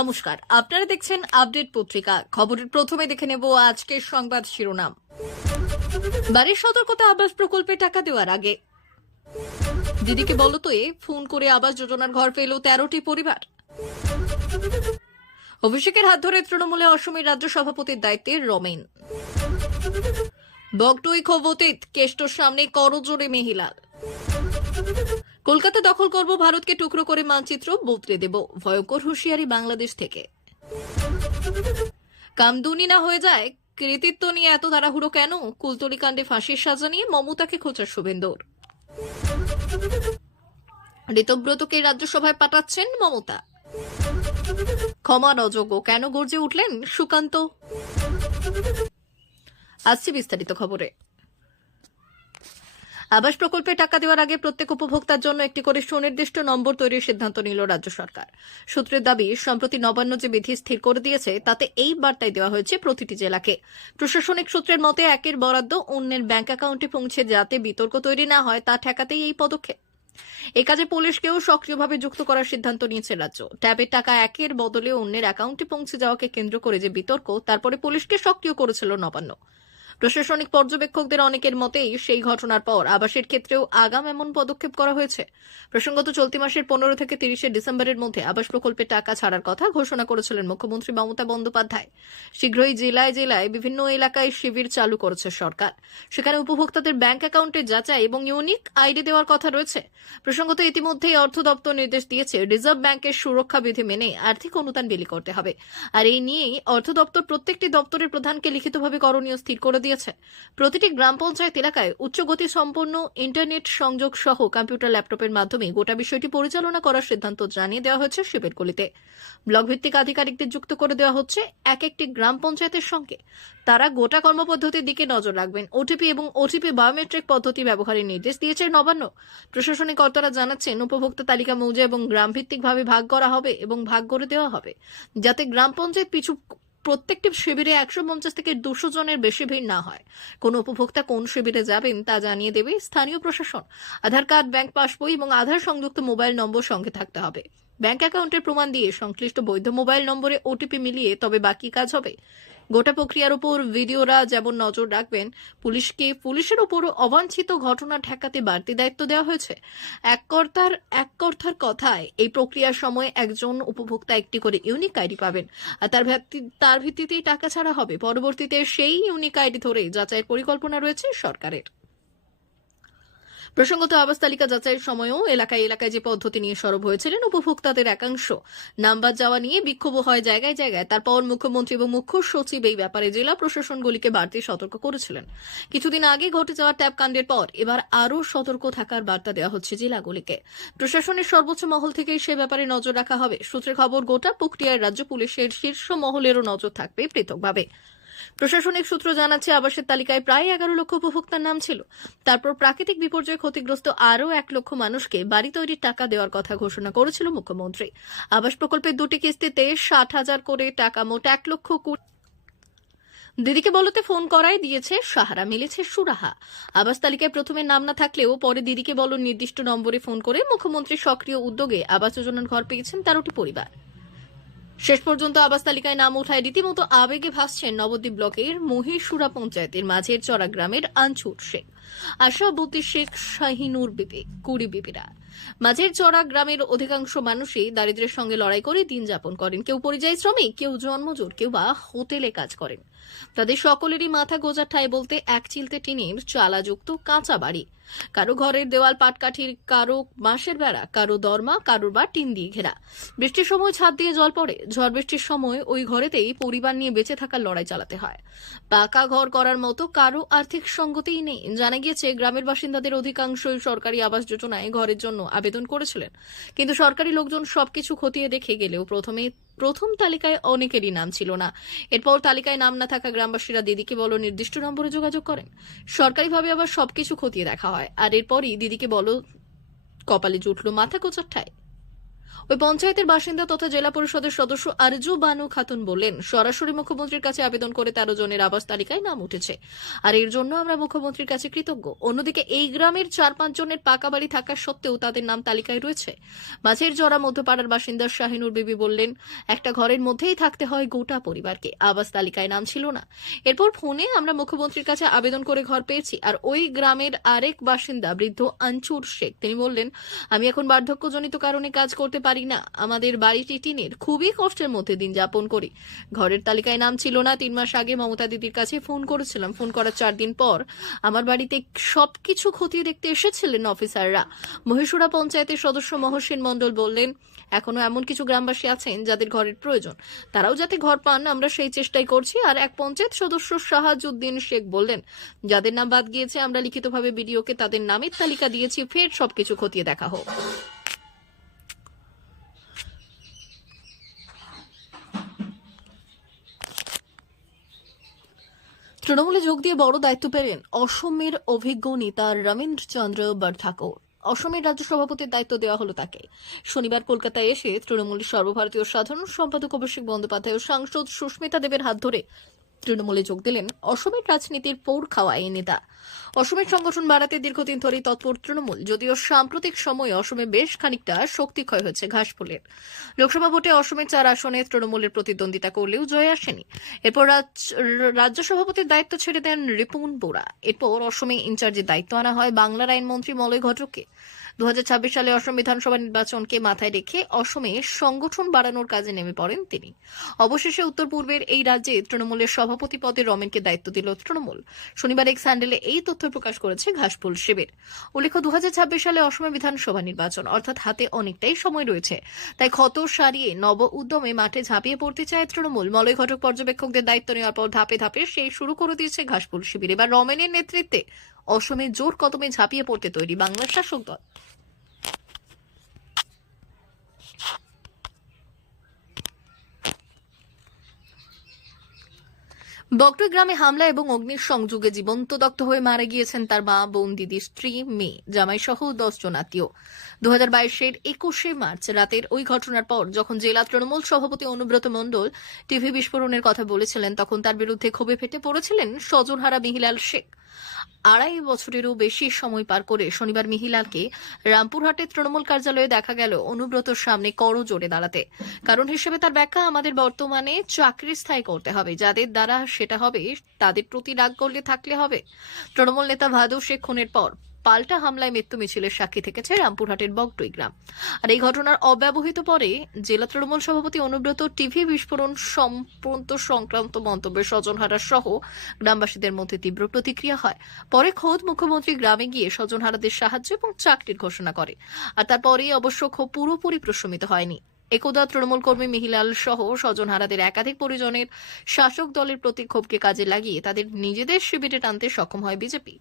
নমস্কার, আপনারা দেখছেন আপডেট পত্রিকা। খবরের প্রথমে দেখে নেব আজকের সংবাদ শিরোনাম। বাড়ির সতর্কতা আবাস প্রকল্পে টাকা দেওয়ার আগে দিদিকে বলতোয় ফোন করে আবাস যোজনার ঘর পেল 13টি পরিবার। অভিষেকের হাত ধরে তৃণমূলে অসমের রাজ্য সভাপতির দায়িত্বে রমেন। বগটুই খবতিত কেষ্টর সামনে করজোড়ে মেহিলাল। কলকাতা দখল করব, ভারতকে টুকরো করে মানচিত্র বদলে দেব, ভয়ঙ্কর হুঁশিয়ারি বাংলাদেশ থেকে। কামদুনি না হয়ে যায়, কৃতিত্ব নিয়ে এত তাড়াহুড়ো কেন? কুলতলি কাণ্ডে ফাঁসির সাজা নিয়ে মমতাকে খোঁচার শুভেন্দুর। ঋতব্রতকে রাজ্যসভায় পাঠাচ্ছেন মমতা। ক্ষমার অযোগ্য, কেন গর্জে উঠলেন সুকান্ত? আসছে বিস্তারিত খবরে। আবাস প্রকল্পে টাকা দেওয়ার আগে প্রত্যেক উপভোক্তার জন্য একটি করে সুনির্দিষ্ট নম্বর তৈরির সিদ্ধান্ত নিল রাজ্য সরকার। সূত্রের দাবি, সম্প্রতি নবান্ন যে বিধি স্থির করে দিয়েছে তাতে এই বার্তাই দেওয়া হয়েছে প্রতিটি জেলাকে। প্রশাসনিক সূত্রের মতে একের বরাদ্দ অন্যের ব্যাংক অ্যাকাউন্টে পৌঁছে যাতে বিতর্ক তৈরি না হয় তা ঠেকাতেই এই পদক্ষেপ। এ কাজে পুলিশকেও সক্রিয়ভাবে যুক্ত করার সিদ্ধান্ত নিয়েছে রাজ্য। ট্যাবের টাকা একের বদলে অন্যের অ্যাকাউন্টে পৌঁছে যাওয়াকে কেন্দ্র করে যে বিতর্ক, তারপরে পুলিশকে সক্রিয় করেছিল নবান্ন। প্রশাসনিক পর্যবেক্ষকদের অনেকের মতেই সেই ঘটনার পর আবাসের ক্ষেত্রেও আগাম এমন পদক্ষেপ করা হয়েছে। প্রসঙ্গত, চলতি মাসের 15 থেকে 30 ডিসেম্বরের মধ্যে আবাস প্রকল্পে টাকা ছাড়ার কথা ঘোষণা করেছিলেন মুখ্যমন্ত্রী মমতা বন্দ্যোপাধ্যায়। শীঘ্রই জেলায় জেলায় বিভিন্ন এলাকায় শিবির চালু করেছে সরকার। সেখানে উপভোক্তাদের ব্যাংক অ্যাকাউন্টে যাচাই এবং ইউনিক আইডি দেওয়ার কথা রয়েছে। প্রসঙ্গত, ইতিমধ্যেই অর্থ দপ্তর নির্দেশ দিয়েছে রিজার্ভ ব্যাংকের সুরক্ষা বিধি মেনে আর্থিক অনুদান বিলি করতে হবে। আর এই নিয়েই অর্থ দপ্তর প্রত্যেকটি দপ্তরের প্রধানকে লিখিতভাবে করণীয় স্থির করে দিয়েছে। প্রতিটি গ্রাম পঞ্চায়েত এলাকায় উচ্চগতি সম্পন্ন ইন্টারনেট সংযোগ সহ কম্পিউটার ল্যাপটপের মাধ্যমে গোটা বিষয়টি পরিচালনা করার সিদ্ধান্ত জানিয়ে দেওয়া হয়েছে শিবিরগুলিতে। ব্লক ভিত্তিক আধিকারিকদের যুক্ত করে দেওয়া হচ্ছে এক একটি গ্রাম পঞ্চায়েতের সঙ্গে। তারা গোটা কর্মপদ্ধতির দিকে নজর রাখবেন। ওটিপি এবং ওটিপি বায়োমেট্রিক পদ্ধতি ব্যবহারের নির্দেশ দিয়েছে নবান্ন। প্রশাসনিক কর্তারা জানাচ্ছেন, উপভোক্তা তালিকা মৌজা এবং গ্রাম ভিত্তিকভাবে ভাগ করা হবে এবং ভাগ করে দেওয়া হবে, যাতে গ্রাম পঞ্চায়েত পিছু প্রত্যেকটি শিবিরে 150 থেকে 200 জনের বেশি ভিড় না হয়। কোন উপভোক্তা কোন শিবিরে যাবেন তা জানিয়ে দেবে স্থানীয় প্রশাসন। আধার কার্ড, ব্যাংক পাসবই এবং আধার সংযুক্ত মোবাইল নম্বর সঙ্গে থাকতে হবে। ব্যাংক অ্যাকাউন্টের প্রমাণ দিয়ে সংশ্লিষ্ট বৈধ মোবাইল নম্বরে ওটিপি মিলিয়ে তবে বাকি কাজ হবে। গোটা প্রক্রিয়ার উপর ভিডিওরা যেমন নজর রাখবেন, পুলিশের উপর অবাঞ্ছিত ঘটনা ঠেকাতে বাড়তি দায়িত্ব দেওয়া হয়েছে। এক কর্তার কথায় এই প্রক্রিয়ার সময় একজন উপভোক্তা একটি করে ইউনিক আইডি পাবেন, আর তার ভিত্তিতেই টাকা ছাড়া হবে। পরবর্তীতে সেই ইউনিক আইডি ধরে যাচাইয়ের পরিকল্পনা রয়েছে সরকারের। প্রসঙ্গত, আবাস তালিকা যাচাইয়ের সময়ও এলাকায় এলাকায় যে পদ্ধতি নিয়ে সরব হয়েছিলেন উপভোক্তাদের একাংশ, নাম্বার যাওয়া নিয়ে বিক্ষোভ হয় জায়গায় জায়গায়। তারপর মুখ্যমন্ত্রী এবং মুখ্য সচিব এই ব্যাপারে জেলা প্রশাসনগুলিকে বাড়তি সতর্ক করেছিলেন। কিছুদিন আগে ঘটে যাওয়া ট্যাব কাণ্ডের পর এবার আরও সতর্ক থাকার বার্তা দেওয়া হচ্ছে জেলাগুলিকে। প্রশাসনের সর্বোচ্চ মহল থেকেই সে ব্যাপারে নজর রাখা হবে। সূত্রে খবর, গোটা প্রক্রিয়ায় রাজ্য পুলিশের শীর্ষ মহলেরও নজর থাকবে পৃথকভাবে। প্রশাসনিক সূত্র জানাচ্ছে, আবাসের তালিকায় প্রায় 11 লক্ষ উপভোক্তার নাম ছিল। তারপর প্রাকৃতিক বিপর্যয়ে ক্ষতিগ্রস্ত আরও 1 লক্ষ মানুষকে বাড়ি তৈরির টাকা দেওয়ার কথা ঘোষণা করেছিল মুখ্যমন্ত্রী। আবাস প্রকল্পের 2টি কিস্তিতে 60,000 করে টাকা, মোট 1 লক্ষ। দিদিকে বলতে ফোন করাই দিয়েছে সাহারা, মিলেছে সুরাহা। আবাস তালিকায় প্রথমে নাম না থাকলেও পরে দিদিকে বলো নির্দিষ্ট নম্বরে ফোন করে মুখ্যমন্ত্রীর সক্রিয় উদ্যোগে আবাস যোজনার ঘর পেয়েছেন 13টি পরিবার। শেষ পর্যন্ত আবাস তালিকায় নাম ওঠায় রীতিমতো আবেগে ভাসছেন নবদ্বীপ ব্লকের মহিষুরা পঞ্চায়েতের মাঝের চড়া গ্রামের আনছুর শেখ, আশাবতী শেখ, শাহিনুর বিবি, কুড়ি বিবিরা। মাঝের চড়া গ্রামের অধিকাংশ মানুষই দারিদ্র্যের সঙ্গে লড়াই করে দিন যাপন করেন। কেউ পরিযায়ী শ্রমিক, কেউ জন্মজোর, কেউ বা হোটেলে কাজ করেন। তাদের সকলেরই মাথা গোজার ঠাঁই বলতে এক চিলতে টিনের চালাযুক্ত কাঁচা বাড়ি। কারো ঘরের দেওয়াল পাটকাঠির, কারো বাঁশের বেড়া, কারো দরমা, কারোর বা টিন দিয়ে ঘেরা। বৃষ্টির সময় ছাদ দিয়ে জল পড়ে। ঝড় বৃষ্টির সময় ওই ঘরেতেই পরিবার নিয়ে বেঁচে থাকার লড়াই চালাতে হয়। পাকা ঘর করার মতো কারো আর্থিক সঙ্গতিই নেই। জানা গিয়েছে, গ্রামের বাসিন্দাদের অধিকাংশই সরকারি আবাস যোজনায় ঘরের জন্য আবেদন করেছিলেন, কিন্তু সরকারি লোকজন সবকিছু খতিয়ে দেখে গেলেও প্রথম তালিকায় অনেকেরই নাম ছিল না। এরপর তালিকায় নাম না থাকা গ্রামবাসীরা দিদিকে বলো নির্দিষ্ট নম্বরে যোগাযোগ করেন। সরকারিভাবে আবার সবকিছু খতিয়ে দেখা হয়, আর এরপরই দিদিকে বলো কপালে জুটল মাথা গোজার ঠাঁই। ওই পঞ্চায়েতের বাসিন্দা তথা জেলা পরিষদের সদস্য আরজু বানু খাতুন বললেন, সরাসরি মুখ্যমন্ত্রীর কাছে আবেদন করে 13 জনের আবাস তালিকায় নাম উঠেছে, আর এর জন্য আমরা মুখ্যমন্ত্রীর কাছে কৃতজ্ঞ। অন্যদিকে এই গ্রামের 4-5 জনের পাকা বাড়ি থাকা সত্ত্বেও তাদের নাম তালিকায় রয়েছে। মাঝের জরা মধ্যপাড়ার বাসিন্দা শাহিনুর বিবি বললেন, একটা ঘরের মধ্যেই থাকতে হয় গোটা পরিবারকে, আবাস তালিকায় নাম ছিল না। এরপর ফোনে আমরা মুখ্যমন্ত্রীর কাছে আবেদন করে ঘর পেয়েছি। আর ওই গ্রামের আরেক বাসিন্দা বৃদ্ধ আনচুর শেখ, তিনি বললেন, আমি এখন বার্ধক্যজনিত কারণে কাজ করতে পারি না, আমাদের বাড়িটি টিনের, খুবই কষ্টের মধ্যে দিন যাপন করি। ঘরের তালিকায় নাম ছিল না। 3 মাস আগে মমতা দিদির কাছে ফোন করেছিলাম। ফোন করার 4 দিন পর আমার বাড়িতে সবকিছু খতিয়ে দেখতে এসেছিলেন অফিসাররা। মহেশুরা পঞ্চায়েতের সদস্য মহসিন মণ্ডল বললেন, এখনো এমন কিছু গ্রামবাসী আছেন যাদের ঘরের প্রয়োজন, তারাও যাতে ঘর পান আমরা সেই চেষ্টাই করছি। আর এক পঞ্চায়েত সদস্য শাহাজউদ্দিন শেখ বললেন, যাদের নাম বাদ গিয়েছে আমরা লিখিতভাবে বিডিওকে তাদের নামের তালিকা দিয়েছি, ফের সবকিছু খতিয়ে দেখা হোক। তৃণমূলে যোগ দিয়ে বড় দায়িত্ব পেলেন অসমের অভিজ্ঞ নেতা রবীন্দ্র চন্দ্র বরঠাকুর। অসমের রাজ্য সভাপতির দায়িত্ব দেওয়া হলো তাকে। শনিবার কলকাতায় এসে তৃণমূলের সর্বভারতীয় সাধারণ সম্পাদক অভিষেক বন্দ্যোপাধ্যায় ও সাংসদ সুস্মিতা দেবের হাত ধরে তৃণমূলে যোগ দিলেন অসমের রাজনীতির পৌর খাওয়া এই নেতা। অসমের সংগঠন বাড়াতে দীর্ঘদিন ধরেই তৎপর তৃণমূল, যদিও সাম্প্রতিক সময়ে অসমে বেশ খানিকটা শক্তি ক্ষয় হয়েছে ঘাসফুলের। লোকসভা ভোটে অসমের 4 আসনে তৃণমূলের প্রতিদ্বন্দ্বিতা করলেও জয় আসেনি। এরপর রাজ্য সভাপতির দায়িত্ব ছেড়ে দেন রিপুন বোরা। এরপর অসমে ইনচার্জের দায়িত্ব আনা হয় বাংলার আইনমন্ত্রী মলয় ঘটককে। 2026 সালে অসম বিধানসভা নির্বাচনকে মাথায় রেখে অসমে সংগঠন বাড়ানোর কাজে নেমে পড়েন তিনি। অবশেষে উত্তর পূর্বের এই রাজ্যে তৃণমূলের সভাপতি পদে রমেনকে দায়িত্ব দিল তৃণমূল। শনিবার এক স্যান্ডেলে এই তথ্য প্রকাশ করেছে ঘাসফুল শিবির। উল্লেখ্য, 2026 সালে অসমে বিধানসভা নির্বাচন, অর্থাৎ হাতে অনেকটাই সময় রয়েছে। তাই ক্ষত সারিয়ে নব উদ্যমে মাঠে ঝাঁপিয়ে পড়তে চায় তৃণমূল। মলয় ঘটক পর্যবেক্ষকদের দায়িত্ব নেওয়ার পর ধাপে ধাপে সেই শুরু করে দিয়েছে ঘাসফুল শিবির। এবার রমেনের নেতৃত্বে অসমে জোর কদমে ঝাঁপিয়ে পড়তে তৈরি বাংলার শাসক দল। বগটুই গ্রামে হামলা এবং অগ্নির সংযোগে জীবন্ত দগ্ধ হয়ে মারা গিয়েছেন তার মা, বোন, দিদি, স্ত্রী, মেয়ে, জামাই সহ 10 জন আত্মীয়। 2022-এর 21শে মার্চ রাতের ওই ঘটনার পর যখন জেলা তৃণমূল সভাপতি অনুব্রত মণ্ডল টিভি বিস্ফোরণের কথা বলেছিলেন, তখন তার বিরুদ্ধে ক্ষোভে ফেটে পড়েছিলেন স্বজনহারা মিহিলাল শেখ। 2.5 বছরেরও বেশি সময় পার করে শনিবার মিহিলালকে রামপুরহাটের তৃণমূল কার্যালয়ে দেখা গেল অনুব্রতর সামনে করজোড়ে দাঁড়াতে। কারণ হিসেবে তার ব্যাখ্যা, আমাদের বর্তমানে চাকরি স্থায়ী করতে হবে, যাদের দ্বারা সেটা হবে তাদের প্রতি রাগ করলে থাকলে হবে। তৃণমূল নেতা ভাদু শেখ খুনের পর পাল্টা হামলায় মৃত্যু মিছিলের সাক্ষী থেকেছে রামপুরহাটের বগটুই গ্রাম। আর এই ঘটনার অব্যবহিত পরে জেলা তৃণমূল সভাপতি অনুব্রত টিভি বিস্ফোরণ সংক্রান্ত মন্তব্যে স্বজনহারা সহ গ্রামবাসীদের মধ্যে তীব্র প্রতিক্রিয়া হয়। পরে খোদ মুখ্যমন্ত্রী গ্রামে গিয়ে স্বজনহারাদের সাহায্য এবং চাকরির ঘোষণা করে। আর তারপরেই অবশ্য ক্ষোভ পুরোপুরি প্রশমিত হয়নি। একদা তৃণমূল কর্মী মিহিলাল সহ স্বজনহারাদের একাধিক পরিজনের শাসক দলের প্রতি ক্ষোভকে কাজে লাগিয়ে তাদের নিজেদের শিবিরে টানতে সক্ষম হয় বিজেপি।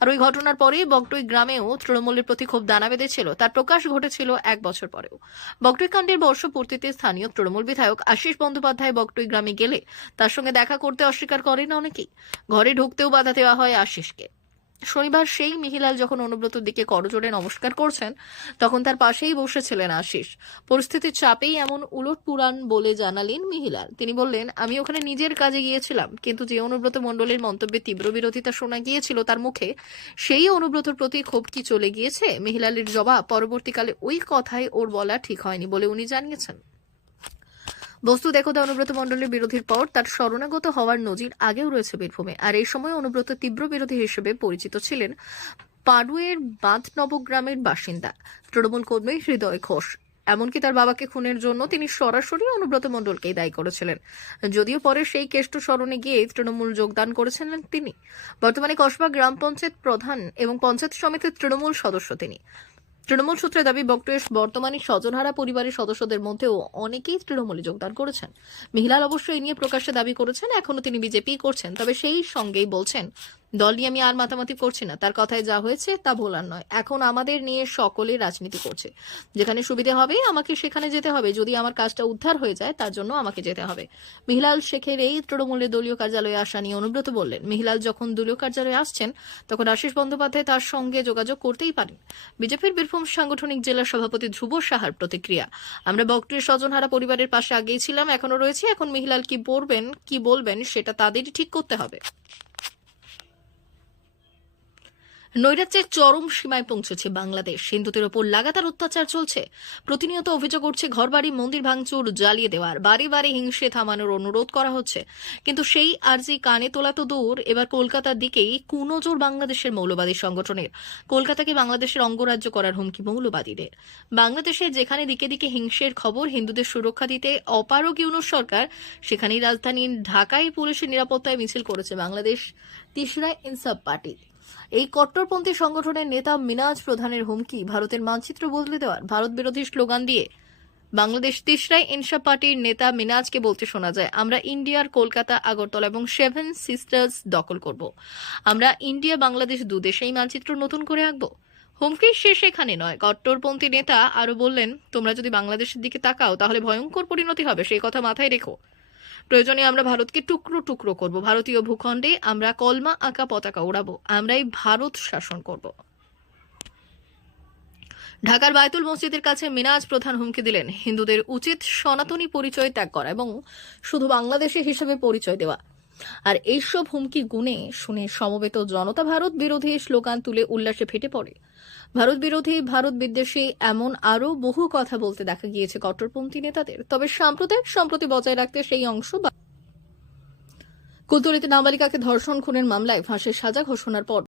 আর ওই ঘটনার পরে বগটুই গ্রামেও তৃণমূলের প্রতি ক্ষোভ দানা বেঁধেছিল। তার প্রকাশ ঘটেছিল 1 বছর পরেও। বগটুই কাণ্ডের বর্ষপূর্তিতে স্থানীয় তৃণমূল বিধায়ক আশিস বন্দ্যোপাধ্যায় বগটুই গ্রামে গেলে তার সঙ্গে দেখা করতে অস্বীকার করেন অনেকেই। ঘরে ঢুকতেও বাধা দেওয়া হয় আশিসকে। শনিবার সেই মিহিলাল যখন অনুব্রতর দিকে করজোড়ে নমস্কার করছেন, তখন তার পাশেই বসেছিলেন আশিস। পরিস্থিতির চাপেই এমন উলটপুরাণ বলে জানালেন মিহিলাল। তিনি বললেন, আমি ওখানে নিজের কাজে গিয়েছিলাম, কিন্তু যে অনুব্রত মণ্ডলের মন্তব্যে তীব্র বিরোধিতা শোনা গিয়েছিল তার মুখে, সেই অনুব্রতর প্রতি ক্ষোভ কি চলে গিয়েছে? মিহিলালের জবাব, পরবর্তীকালে ওই কথাই ওর বলা ঠিক হয়নি বলে উনি জানিয়েছেন। বস্তু একদা অনুব্রত মণ্ডলের বিরোধীর পর তার শরণাগত হওয়ার নজির আগেও রয়েছে বীরভূমে। আর এই সময় অনুব্রত তীব্র বিরোধী হিসেবে পরিচিত ছিলেন পাডুয়ের বাঁধ নবগ্রামের বাসিন্দা তৃণমূল কর্মী হৃদয় ঘোষ। এমনকি তার বাবাকে খুনের জন্য তিনি সরাসরি অনুব্রত মণ্ডলকেই দায়ী করেছিলেন, যদিও পরে সেই কেষ্ট স্মরণে গিয়ে তৃণমূল যোগদান করেছিলেন তিনি। বর্তমানে কসবা গ্রাম পঞ্চায়েত প্রধান এবং পঞ্চায়েত সমিতির তৃণমূল সদস্য তিনি। তৃণমূল সূত্রে দাবি, বগটুইয়ের বর্তমানে স্বজনহারা পরিবারের সদস্যদের মধ্যেও অনেকেই তৃণমূলে যোগদান করেছেন। মিহিলাল অবশ্য এই নিয়ে প্রকাশ্যে দাবি করেছেন এখনো তিনি বিজেপি করছেন, তবে সেই সঙ্গেই বলছেন দল নিয়ে আমি আর মাতামাতি করছি না, তার কথায় যা হয়েছে তা ভোলার নয়। এখন আমাদের নিয়ে সকলে রাজনীতি করছে, যেখানে সুবিধা হবে আমাকে সেখানে যেতে হবে, যদি আমার কাজটা উদ্ধার হয়ে যায় তার জন্য আমাকে যেতে হবে। মিহিলাল শেখের এই তৃণমূলের দলীয় কার্যালয়ে আসা নিয়ে অনুব্রত বললেন, মিহিলাল যখন দলীয় কার্যালয়ে আসছেন তখন আশিস বন্দ্যোপাধ্যায় তার সঙ্গে যোগাযোগ করতেই পারেন। বিজেপির বীরভূম সাংগঠনিক জেলা সভাপতি ধ্রুব সাহার প্রতিক্রিয়া, আমরা বক্টির স্বজনহারা পরিবারের পাশে আগেই ছিলাম, এখনো রয়েছে। এখন মিহিলাল কি বলবেন সেটা তাদেরই ঠিক করতে হবে। নৈরাজ্যের চরম সীমায় পৌঁছেছে বাংলাদেশ। হিন্দুদের ওপর লাগাতার অত্যাচার চলছে। প্রতিনিয়ত অভিযোগ উঠছে ঘরবাড়ি, মন্দির ভাঙচুর, জ্বালিয়ে দেওয়ার, বাড়ি বাড়ি হিংসে থামানোর অনুরোধ করা হচ্ছে। কিন্তু সেই আর্জি কানে তোলা তো দূর, এবার কলকাতার দিকেই কুনজর বাংলাদেশের মৌলবাদী সংগঠনের। কলকাতাকে বাংলাদেশের অঙ্গরাজ্য করার হুমকি মৌলবাদীদের। বাংলাদেশের যেখানে দিকে দিকে হিংসের খবর, হিন্দুদের সুরক্ষা দিতে অপারগ ইউনূস সরকার, সেখানেই রাজধানী ঢাকায় পুলিশের নিরাপত্তায় মিছিল করেছে বাংলাদেশ তিসরা ইনসাফ পার্টি। এই কট্টরপন্থী সংগঠনের নেতা মিনাজ প্রধানের হুমকি ভারতের মানচিত্র বদলে দেওয়ার। ভারত বিরোধী স্লোগান দিয়ে বাংলাদেশ তিসরা ইনসাফ পার্টির নেতা মিনাজকে বলতে শোনা যায়, আমরা ইন্ডিয়ার কলকাতা, আগরতলা এবং সেভেন সিস্টার্স দখল করব। আমরা ইন্ডিয়া বাংলাদেশ দুদেশেই মানচিত্র নতুন করে আঁকবো। হুমকির শেষ এখানে নয়। কট্টরপন্থী নেতা আরো বললেন, তোমরা যদি বাংলাদেশের দিকে তাকাও তাহলে ভয়ঙ্কর পরিণতি হবে, সেই কথা মাথায় রেখো। প্রয়োজনে আমরা ভারতকে টুকরো টুকরো করব, ভারতীয় ভূখণ্ডে আমরা কলমা আঁকা পতাকা ওড়াবো, আমরাই ভারত শাসন করব। ঢাকার বায়তুল মসজিদের কাছে মিনাজ প্রধান হুমকি দিলেন, হিন্দুদের উচিত সনাতনী পরিচয় ত্যাগ করা এবং শুধু বাংলাদেশি হিসেবে পরিচয় দেওয়া। আর এইসব হুমকি গুণে শুনে সমবেত জনতা ভারত বিরোধী স্লোগান তুলে উল্লাসে ফেটে পড়ে। ভারত বিরোধী, ভারত বিদ্বেষী এমন আরও বহু কথা বলতে দেখা গিয়েছে কট্টরপন্থী নেতাদের। তবে সাম্প্রদায়িক সম্প্রতি বজায় রাখতে সেই অংশ কুলতলিতে নাবালিকাকে ধর্ষণ খুনের মামলায় ফাঁসির সাজা ঘোষণার পর